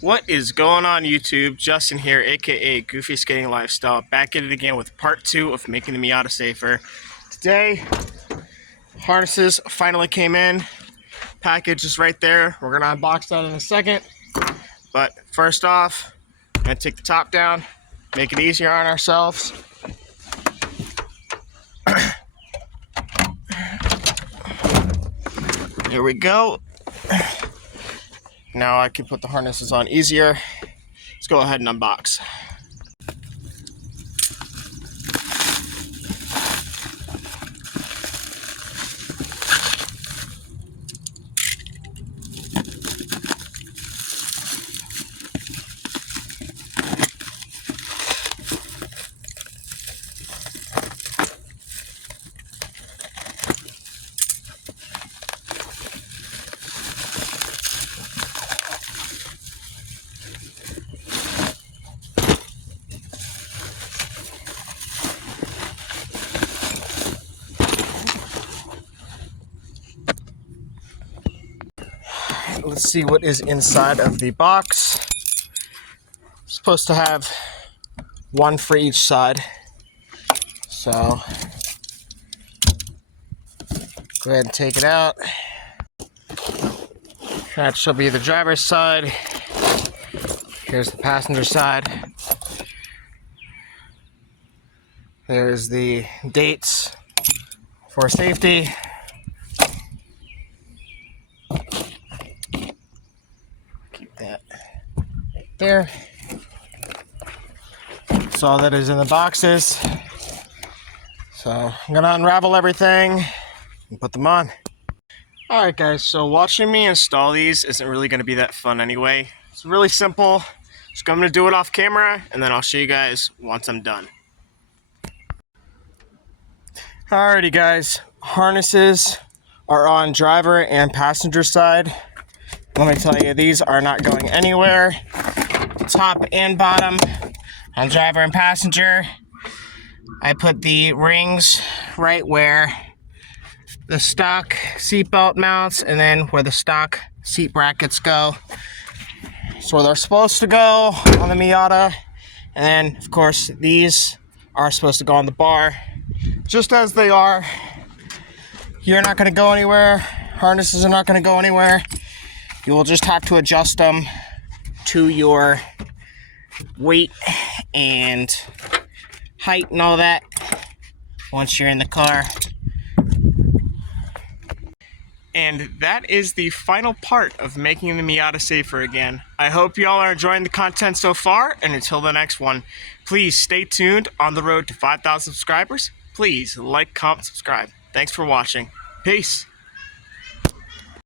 What is going on YouTube? Justin here, aka Goofy Skating Lifestyle, back at it again with part 2 of making the Miata safer. Today, harnesses finally came in. Package is right there. We're gonna unbox that in a second. But first off, I'm gonna take the top down, make it easier on ourselves. There we go. Now I can put the harnesses on easier. Let's go ahead and unbox. Let's see what is inside of the box. It's supposed to have one for each side. So, go ahead and take it out. That shall be the driver's side. Here's the passenger side. There's the dates for safety. Keep that right there. That's all that is in the boxes. So I'm gonna unravel everything and put them on. Alright guys, so watching me install these isn't really gonna be that fun anyway. It's really simple. Just I'm gonna do it off camera and then I'll show you guys once I'm done. Alrighty guys, harnesses are on driver and passenger side. Let me tell you, these are not going anywhere. Top and bottom on driver and passenger. I put the rings right where the stock seatbelt mounts and then where the stock seat brackets go. It's where they're supposed to go on the Miata. And then, of course, these are supposed to go on the bar just as they are. You're not going to go anywhere. Harnesses are not going to go anywhere. You will just have to adjust them to your weight and height and all that once you're in the car. And that is the final part of making the Miata safer again. I hope y'all are enjoying the content so far, and until the next one, please stay tuned on the road to 5,000 subscribers. Please like, comment, subscribe. Thanks for watching. Peace.